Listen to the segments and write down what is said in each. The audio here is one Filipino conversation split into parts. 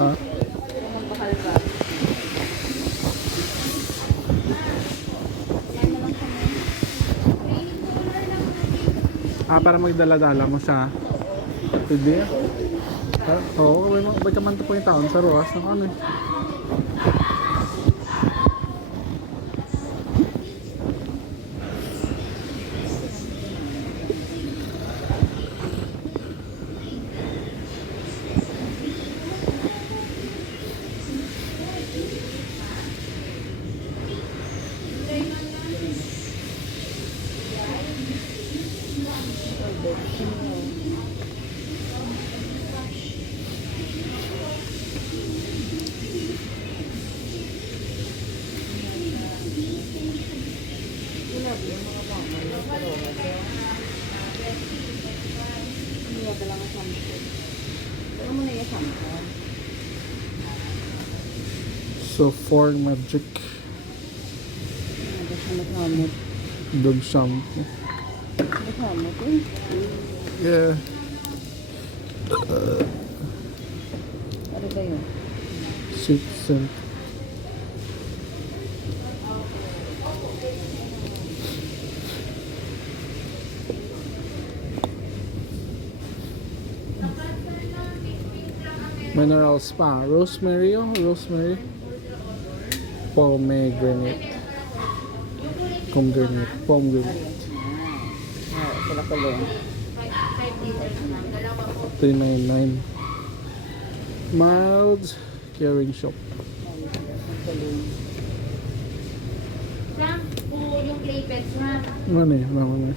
Ha? Magpakal ba? Kumain na lang kami. Para magdala-dala mo sa hindi ah. Oo, may kamanto po yung taon sa Roas. Ano eh. So, 4 magic dog shampoo. Yeah. Ano ba yun? Sweet scent. Minerals pa. Rosemary, oh. Rosemary. Pomegranate. Pomegranate. Pomegranate. Sila ko lang. 399. Mild caring shop. Shampoo, yung clay pets, ma'am. Ano eh? Ano eh?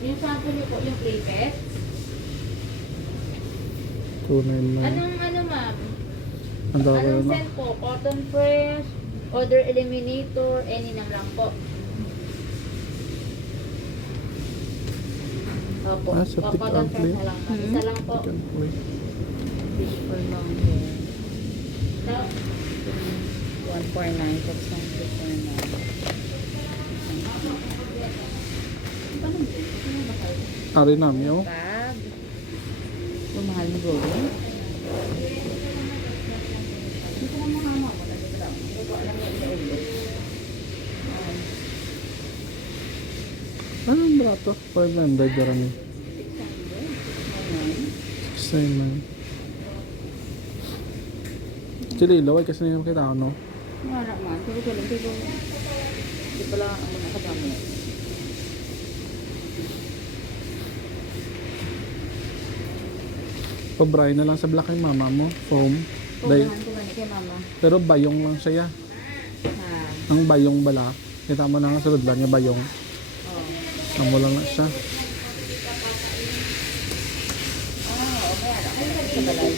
Yung shampoo niyo po, yung clay pets. 299. Ano, ma'am? Ang dami Anong na. scent po? Cotton Fresh, Odor Eliminator, any na lang po. Opo. Septic Cotton Fresh Ampli. na lang, ma'am. Isa lang po. Second play. For long hair. Tapos, 149 for some people na. Ari namin, oh. Bag. Mahal mo gawin? Hindi ko na mahama mo. Hindi ko alam yung ilog. Anong brato? 500 karami. 699. Actually, laway kasi na yung kita, no? Wala man. Pero ko lang. Hindi pala ang mga kadami. Pabray na lang sa black kay mama mo. Foam. Pugahan ko gani kay mama. Pero bayong lang siya. Ha. Ang bayong bala. Kita mo na nga sa lang niya bayong. Oh. Amo lang na siya. Sa balay.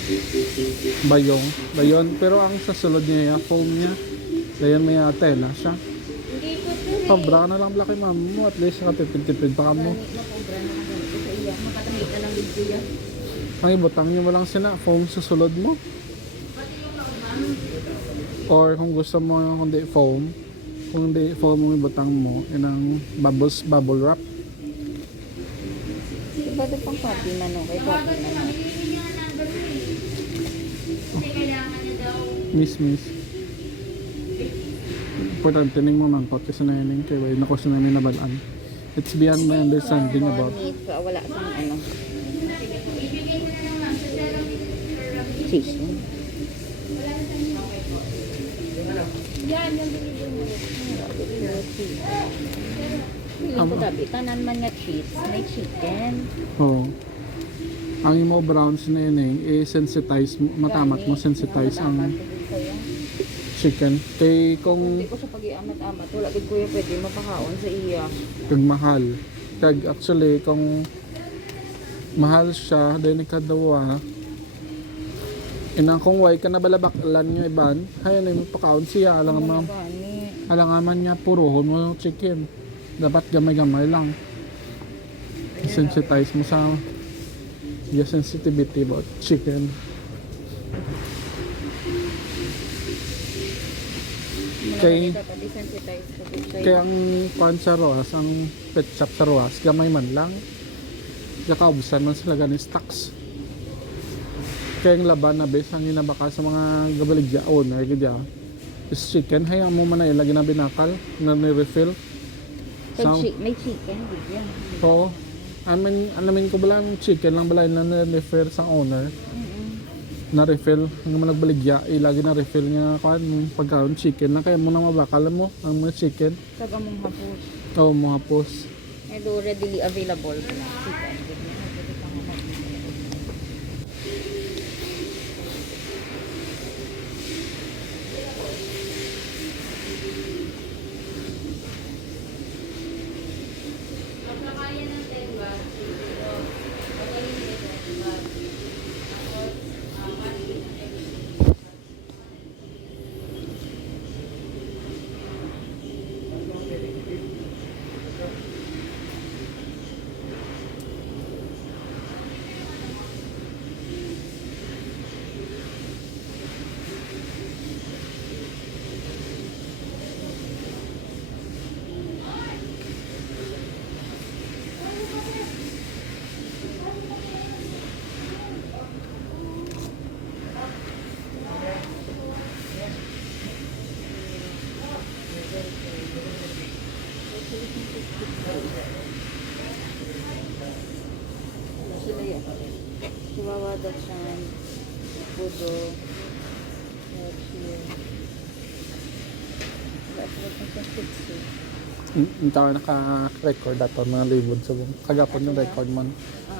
Bayong. Bayon. Pero ang sa sulod niya, foam niya. Dayan may tela siya. hindi ko sure eh. Pabra ka na lang black kay mama mo. At least nakatipid-tipid pa ka mo. Mapobra na lang ganito sa iya. Makatamit na lang dito yan. Ang ibutang niyo mo lang sina. Foam sa sulod mo. Or kung gusto mo hindi foam. Kung hindi foam mo ibutang mo. Yan ang bubble wrap. Diba ito pang copy na no? Kay copy na no? Kasi kailangan niya daw. Miss. Importante ning mo man. Pag kasi na yun kay way. Naku sa namin nabalaan. It's beyond my understanding about. Wala sang ano. Ibigay mo na lang, ma'am. Sa Ceramide. Cheese. Yan, yung binigay mo. Hindi ko tabi. Tanan man nga cheese. May chicken. Oo. Ang imo browns na yun sensitize mo. Matamat mo sensitize ang chicken. Kay kung Hindi ko sa pag-iamat-amat. Wala din kuya pwede mapakaon sa iya. kag mahal. Kag actually kung mahal siya dahil ikadawa inang kung way ka na balabaklan nyo iban hayan na yung pakaon siya alangaman niya puruhon mo yung chicken dapat gamay-gamay lang sensitize mo sa yung sensitivity about chicken kay kaya ang pan sa Roas ang pet shop sa Roas gamay man lang kakaubusan man sila ganing stocks Kaya yung laban na bes, ang inabaka sa mga gabaligya owner, kaya is chicken, hayaan mo man na ilagi na binakal, na ni-refill. May chicken, bigyan. So, alamin ko bala ang chicken lang bala na na-refer sa owner. Na refill, ang mga nagbaligya, ilagi na refill nga kan pagkaon chicken na kaya mo na mabakal mo ang mga chicken. Taga mong hapos. Oh, mga pos. Ito readily available na chicken. Pagkakaya ng tenga, sila yan. Chihuahua, Dachshund, Poodle, Yorkshire. Wala sila sa Shih Tzu. Yung tao naka-record ato mga libod sa buong. Kagapon yung record man.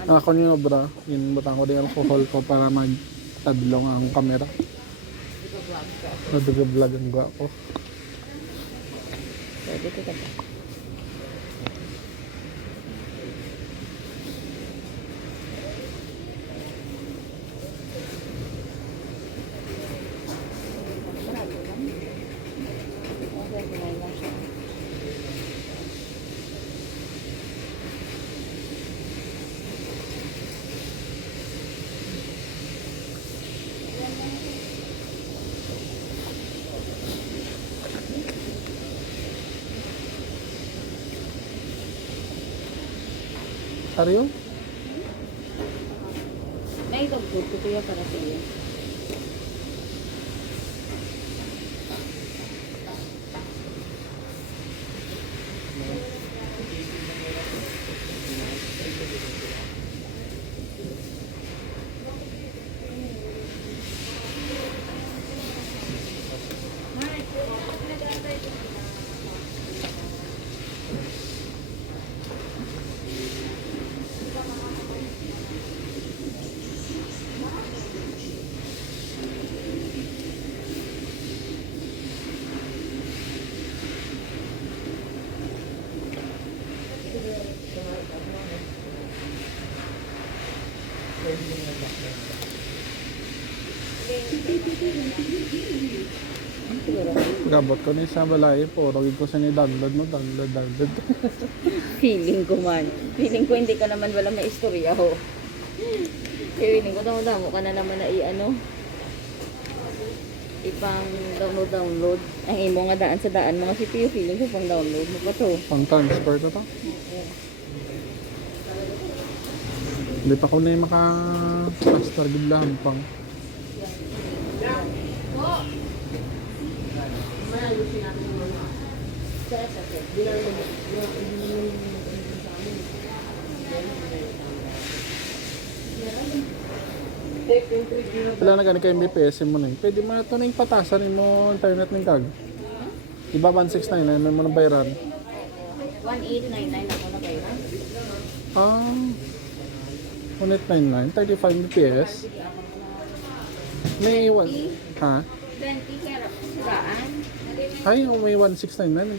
Ako yung obra, yun butang ko din alcohol ko para mag-tadlong ang camera. Nag-vlog ang gwapo. Pwede ko ba? Ariyo? Naitagpot ko kuya para sa iyo. Siguro. Gabot ko ni sa balay po, rogid ko sa ni download mo, download. Feeling ko man. Feeling ko hindi ka naman wala may istorya ho. Feeling ko damo ka na naman na i-ano. Ipang download. Ang imo nga daan sa daan mga CPU feeling ko pang download mo pa to. Pang transfer to to. Hindi pa ko na yung maka-master giblahan pang. Wala na gani ka Mbps mo na. Pwede mo ito na yung patasan mo internet ng kag. Iba 1699, may mo na bayaran. 1899 ako na kayo. Ah, 1899, 35 Mbps. May iwan. Ha? 20 kaya siraan. Ay, may 1699.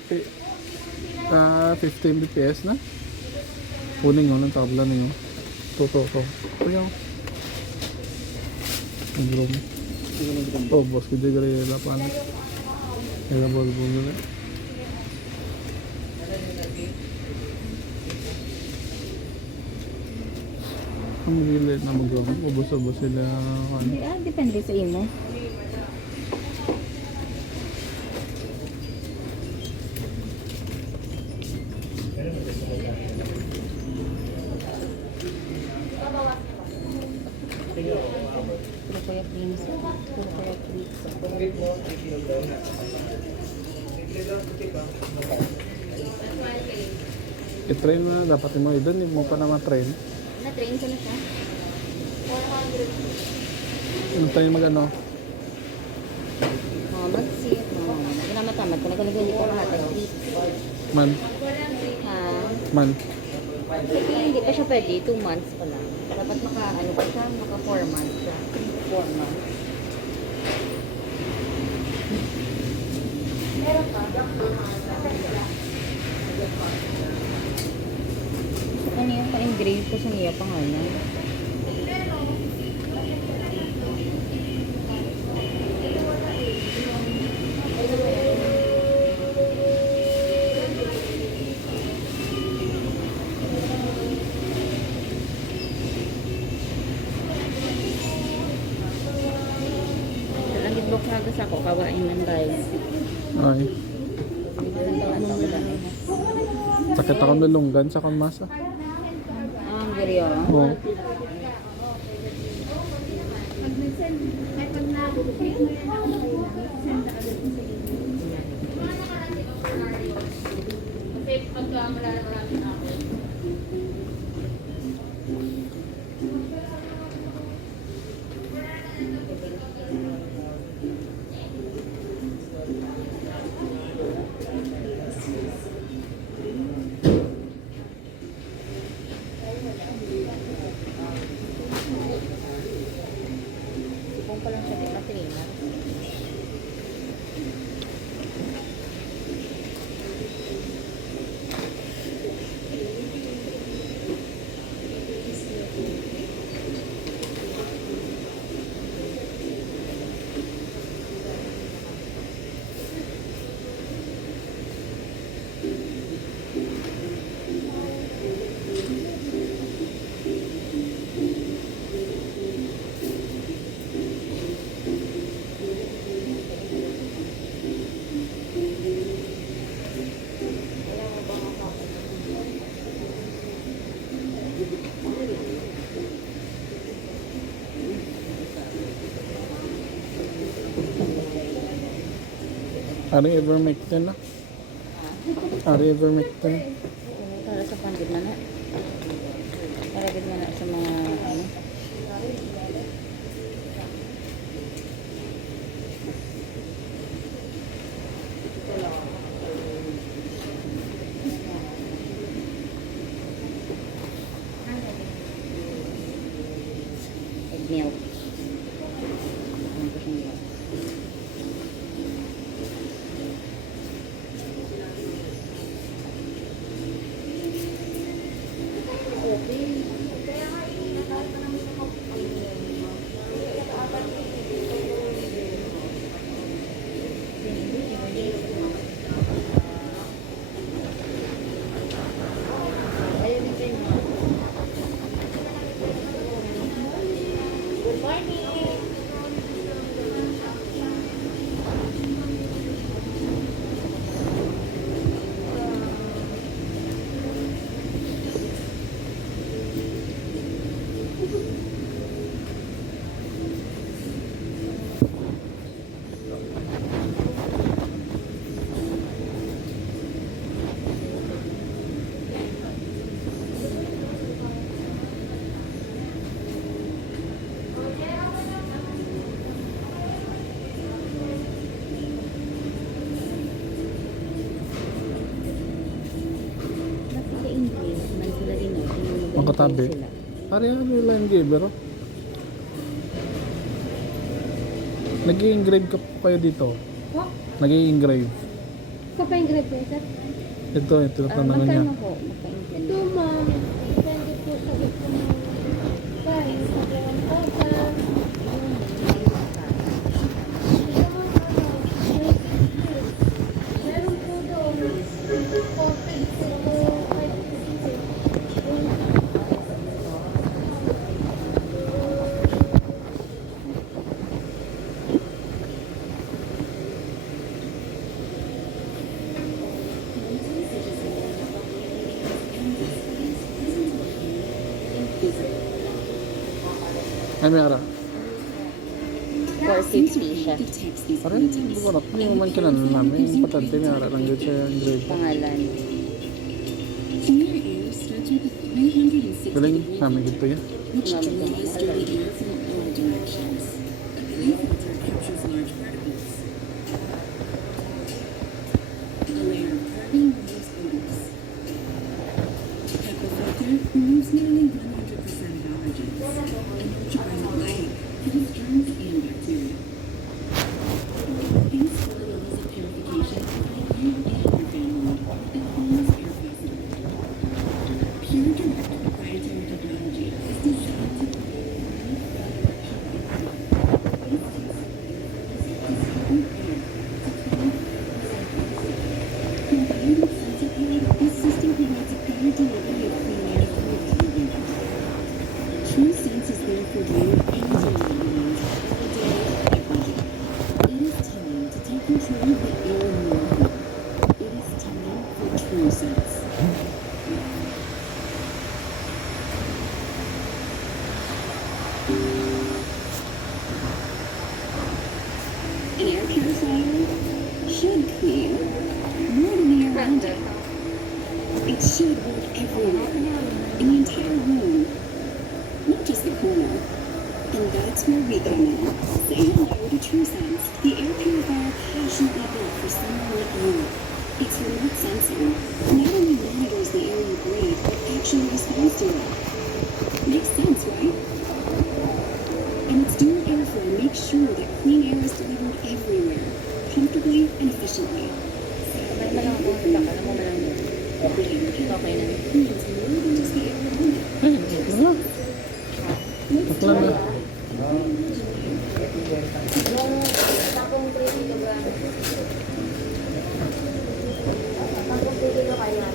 15 Mbps na. Kuning yun, ang tabla na yun. To. Ito yun. Ang room. Oh, boss, kaya gaya lapan. Kaya bulbo nila. Ang gilid na mag-room. Ubos-ubos sila. Depende sa imo. Puro kaya prinsa. Puro kaya prinsa. I-train mo na, dapat mo doon, hindi mo pa naman train. Na-train ko na siya. Ano tayo mag-ano? Mga mag-sit. Ginamatamad ko. Nagalagay ko lahat. Man, Ha? man. Kasi hindi pa siya pwede. 2 months pa lang. Dapat maka, pa siya? Maka 4 months siya. 4 months. Ano yung pa-engrave ko sa niya pangalan? Lang gitbok na sa ako, kawain ng rice. Ay, sakit ako nalunggan sa kamasa. Ah, ang giri ah. Oo. Kung pa lang siya din na trainer. Ari ivermectin na. Ari ivermectin. Oo, para sa pandit na na. Para din na sa mga ano. Egg milk. Ano ko siyang milk. Good morning! Napaka-English man sila din oh. Ang katabi. Sila. Ari ano yung line giver, oh. Nag-i-engrave ka po kayo dito. Po? Nag-i-engrave. Ikaw pa yung grade niya, sir? Ito, yung tinatanong niya. Magkano po? Magka-English. Ito, ma'am. Depende po sa gusto mo. Price, sa 1,000. Meron po doon. 40 to 5. Ay, may ara. 450 siya. Parang bukurak. Hindi mo man kilala namin. Yung patente niya lang yun sa grade. Pangalan. Clear air starts with a 360 Galing namin dito yan. which draws dirty air from all directions. A clay filter captures large particles. A layer of carbon removes odors. HEPA filter removes nearly 100% of allergens. And ultraviolet light kills germs and bacteria. These four levels of purification provide you and your family the cleanest air possible. Pure Direct proprietary technology is designed to combined with sensor pad, this system provides a better delivery of clean air throughout your home. True Sense is there for you and your loved ones every day, every day. It is time to take control of the air in your home. It is time for True Sense. An air purifier should clean more than the air around it. It should work everywhere, in the entire room, not just the corner. And that's where we come in. Say hello to TrueSense, the air purifier passionately built for someone like you. Its remote sensing not only monitors the air you breathe, but actually responds to it. Makes sense, right? And its dual airflow makes sure that clean air is delivered everywhere, comfortably and efficiently. May malang ako ang baka na mo malang yun. Okay na. Means more than just the air around it. Ay, wala. Wala na. Takong pretty ka ba? Takong pretty ka kaya?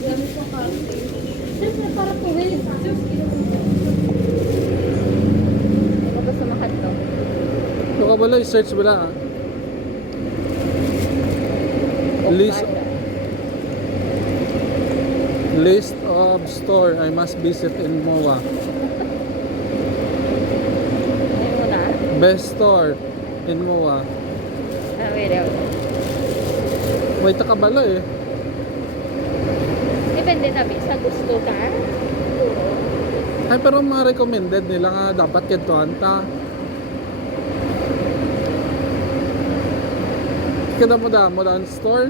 Ganito ka. Siyempre, para puwil. Ano ba sa makat to? Ito ka pala, i-search mo lang. List, list of store I must visit in MOA. Ayun mo na. Best store in MOA. Wait. May takabalo eh. Depende na, sa gusto ka. Ay, pero mga recommended nila nga dapat kintuhan ta. Kada mo daan store.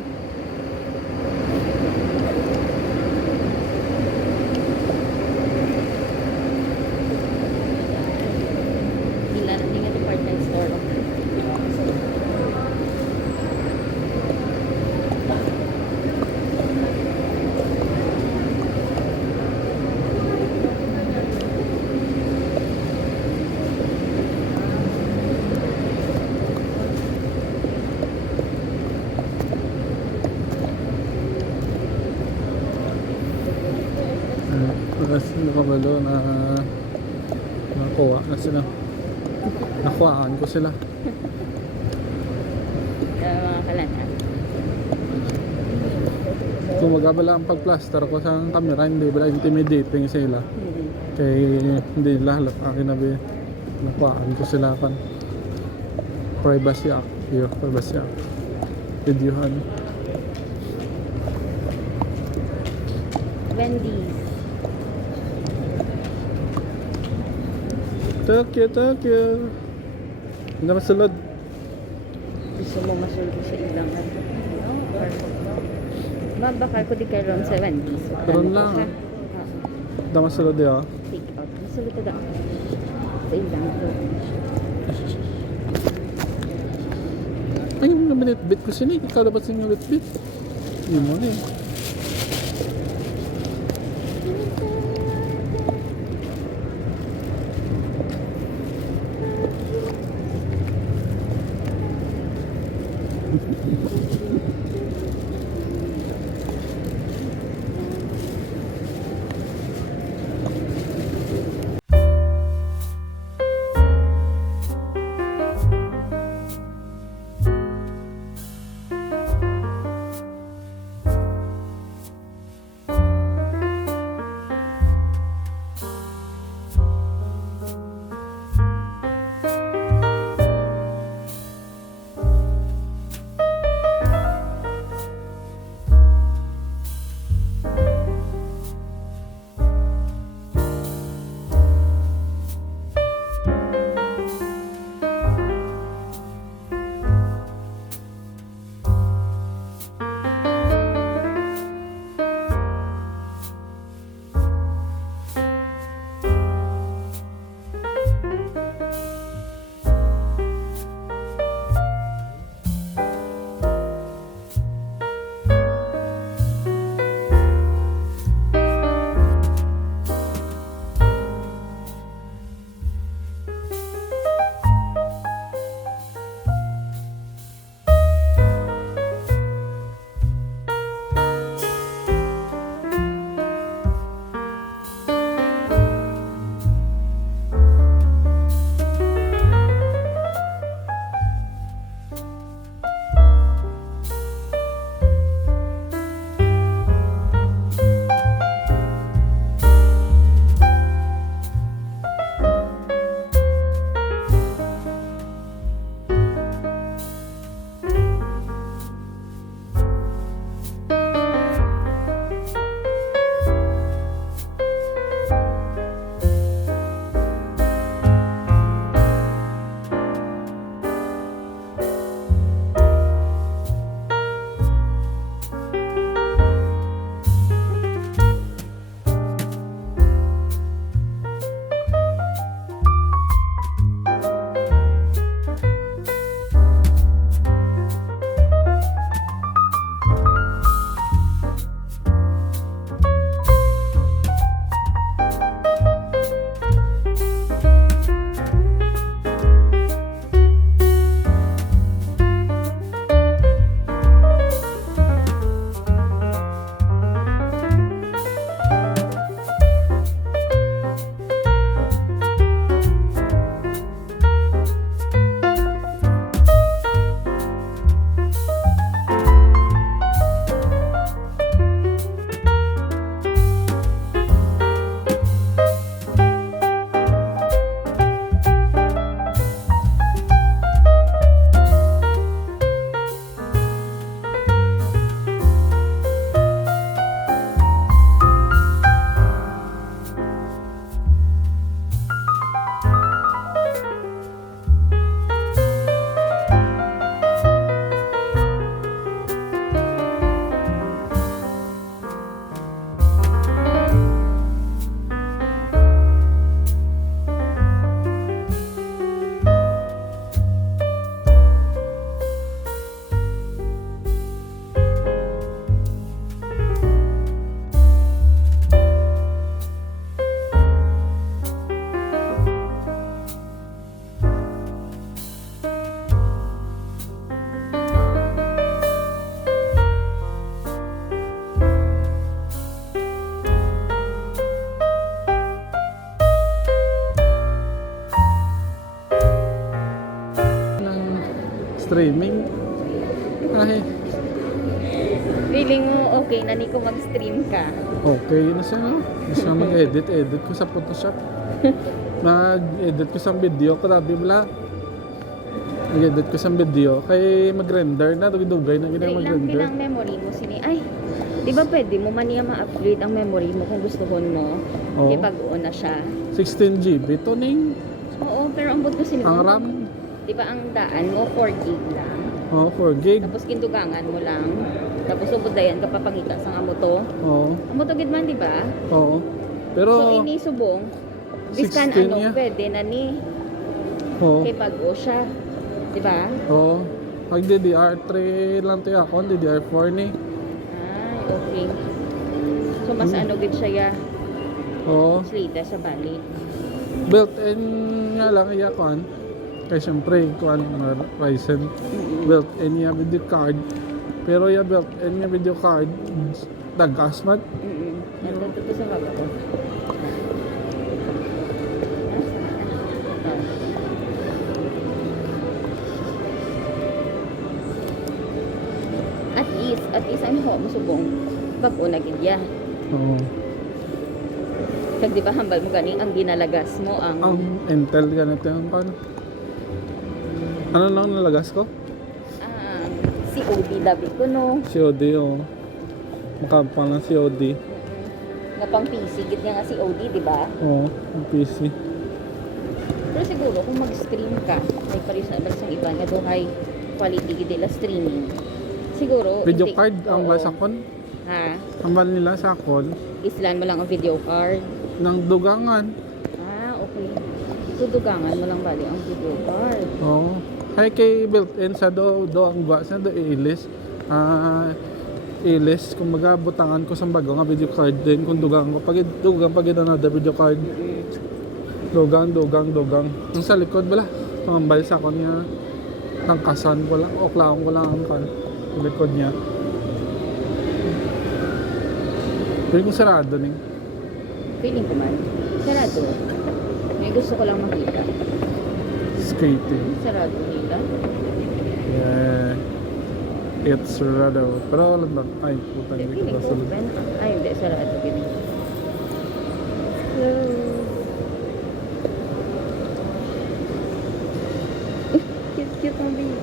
Hindi nga department store. Tapos nakabalo na nakuha na sila. Nakuhaan ko sila. Kumbaga bala ang pagplaster ko sa camera, hindi bala intimidating sila. Hmm. Kaya hindi nila halat akin na nakuhaan ko sila kan. Privacy act. Privacy act. Videohan. Wendy's. Tokyo. Hindi masulod. Gusto mo masulog sa ilang ano? Mabakal ko di kay Ron sa Wendy's. Ron lang, ah. Hindi masulod yun. Take out. Masulog ka daw. Sa ilang. Ay, yung binitbit ko siya ikaw dapat sa yung bitbit. Hindi mo na eh. Streaming. Ay, Feeling mo okay na Nico mag-stream ka. Okay na siya, no? Hindi siya mag-edit ko sa Photoshop. Mag-edit ko sa video, grabe bala. Mag-edit ko sa video, kay mag-render na, dugay na Dahil lang mag-render. pinang memory mo sini. Ay, di ba pwede mo man niya ma-upgrade ang memory mo kung gusto mo? Oo. Kaya pag-on na siya. 16 GB, ito ning Oo, pero ang bot ko sini. ang RAM. Di ba ang daan mo 4 gig lang? Oh, 4 gig. Tapos kindugangan mo lang. Tapos ubod dayan ka papangita sa amo to. Oo. Amo to gid man di ba? Oo. Pero, So ini subong biskan 16 ano niya. pwede na ni oo. kay pag-o siya. Di ba? Oo. Pag DDR3 lang tayo ako, DDR4 ni. Ay, okay. So mas ano gid siya ya. Oo. Slita sa balik. Built-in nga lang iya kuan. Kaya syempre, kuan Ryzen. Built-in niya video card. Pero ya built-in niya video card, dagas man. Natututo sa baba ko. At least ano ho, musubong. Pag-o na gid ya. Oo. Kag di ba hambal mo gani ang ginalagas mo ang Ang Intel ganito yung kuan. Ano lang nalagas ko? COD dabi ko no. COD, oh. Makapal ng COD. Na pang PC gid nga COD, di ba? Oo, ang PC. Pero siguro kung mag-stream ka, may paris na ang iba nga do high quality gid nila streaming. Siguro Video hindi- card ang oo. basakon. Ha? Ang bal nila sakon Islan mo lang ang video card. ng dugangan. Okay. So dugangan mo lang bali ang video card. Oo. Hay kay built-in sa do ang gwa sa do ilis. Ilis kung magabutangan ko sa bago nga video card din kung dugang ko pag another video card. Dugang. Ang sa likod bala. Pangambal sa kon niya. Tangkasan ko lang. O klaong ko lang ang kan. Sa likod niya. Pero kung sarado ning. Feeling ko man. Sarado. May gusto ko lang makita. Skating. Sarado nila. Yeah. It's sarado. Pero alam ba? Ay, puta hindi Feeling ko ko ba open. Ay, hindi. Sarado gini. Hello. Cute ang baby.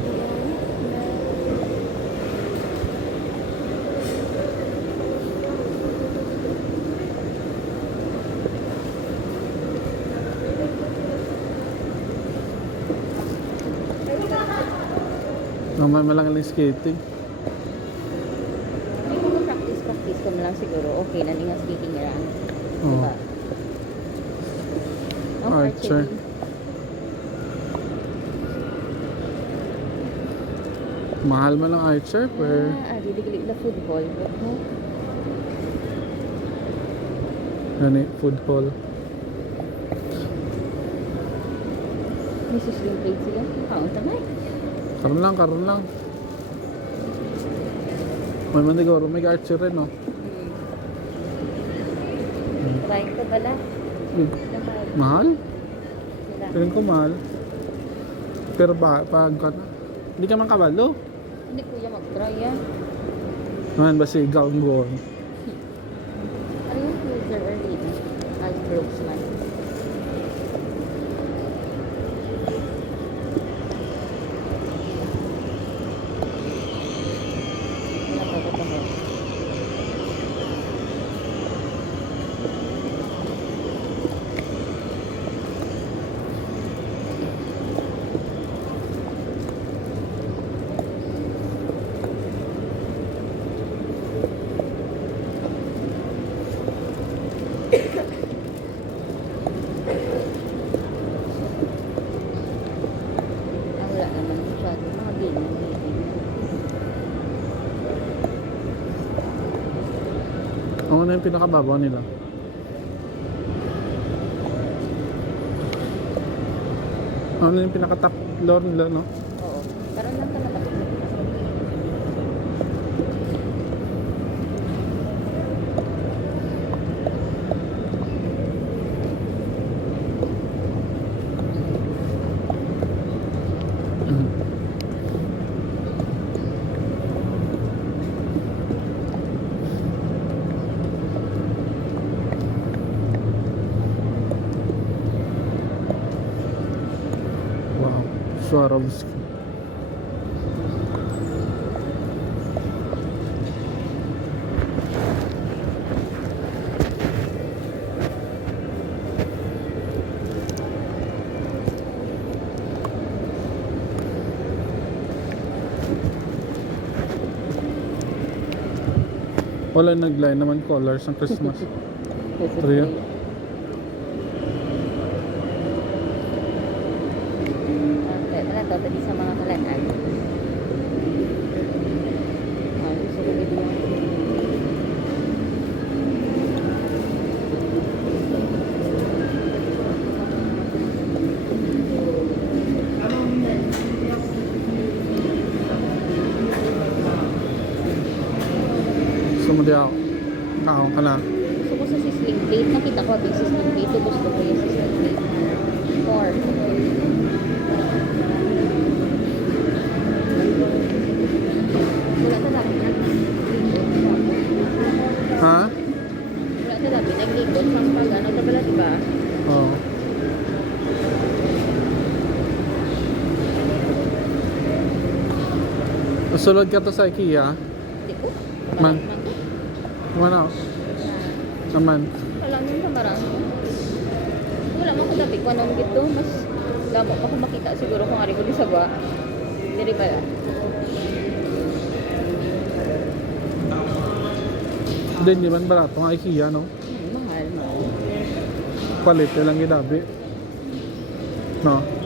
Mamay malang lang skating. Hindi ko practice ko na lang siguro. Okay na nga skating yan. Oo. Diba? Oh, Archer. Mahal man lang Archer, per Didiglig na football. No? gani food hall. May susling plate sila. Kaon tamay. Karon lang. May man siguro may Archer rin, no? Try ko bala. Mahal? Sila. Tingin ko mahal. Pero pag hindi ka man kabalo. Hindi kuya mag-try yan. Man, basi ikaw ang buwan. Ano yung user or lady? As Brooks man. Nakakatawa. Wala naman masyado. Mga gaming. Ano na yung pinakababaw nila? Ano na yung pinaka-top floor nila, no? Oo. Karoon lang ka nakapit. Swarovski. Wala nag-line naman colors ng Christmas. Tree. Ano to? Tadi sa mga kalanag. Gusto ko dito yung Gusto mo di ako. Nakaon ka na. gusto ko sa sizzling plate. Nakita ko yung sizzling plate. Gusto ko yung sizzling plate. 4. Wala sa dami na. Ha? Wala sa dami. Naglikod sa pag ano. Kabala diba? Oo. Sulod ka to sa IKEA. Hindi ko. Man. Wala. Naman. Wala nang tamarang. Wala man ko dapat kung anong gito. Mas damo pa kung makita siguro kung ari ko di sagwa. Diri ba ya? Din di man barato ng IKEA, no? Mahal, mahal. Palit lang gidabi. No?